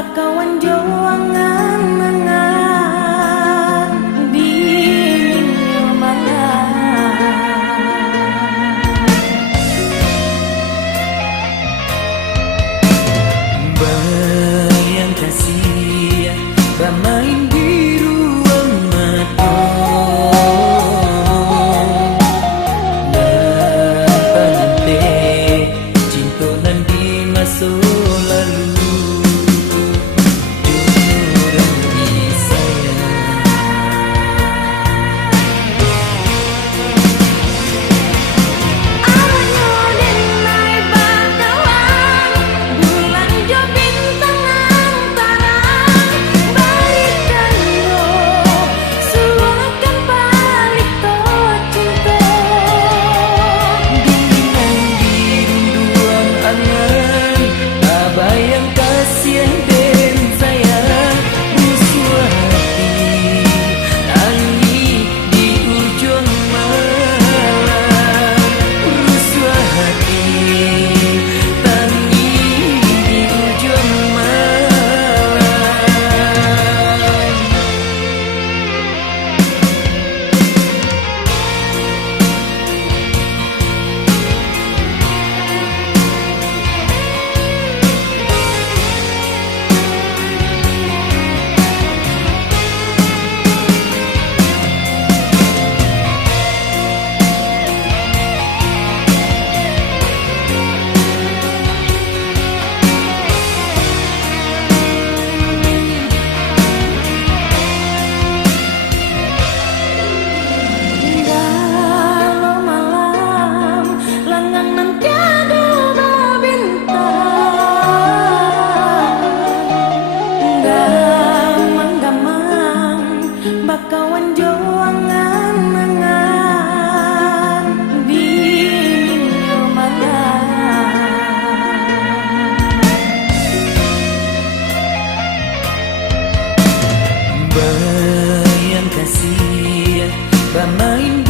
bakawan joangan-angan di bayang kasih bermain di ruang mata nanti cinta nan di masa lalu jurang di sayang awalnya denai bakawan bulan jo bintang antaran balikan lo suakan balik to cinta dengan dirunduang angan abayang kasih dan sayang musuh hati tangis di ujung malam musuh hati tangis di ujung malam. Dalam malam lengang nan tiada bintang gamang-gamang bakawan joangan-angan di malam Bayang kasih bermain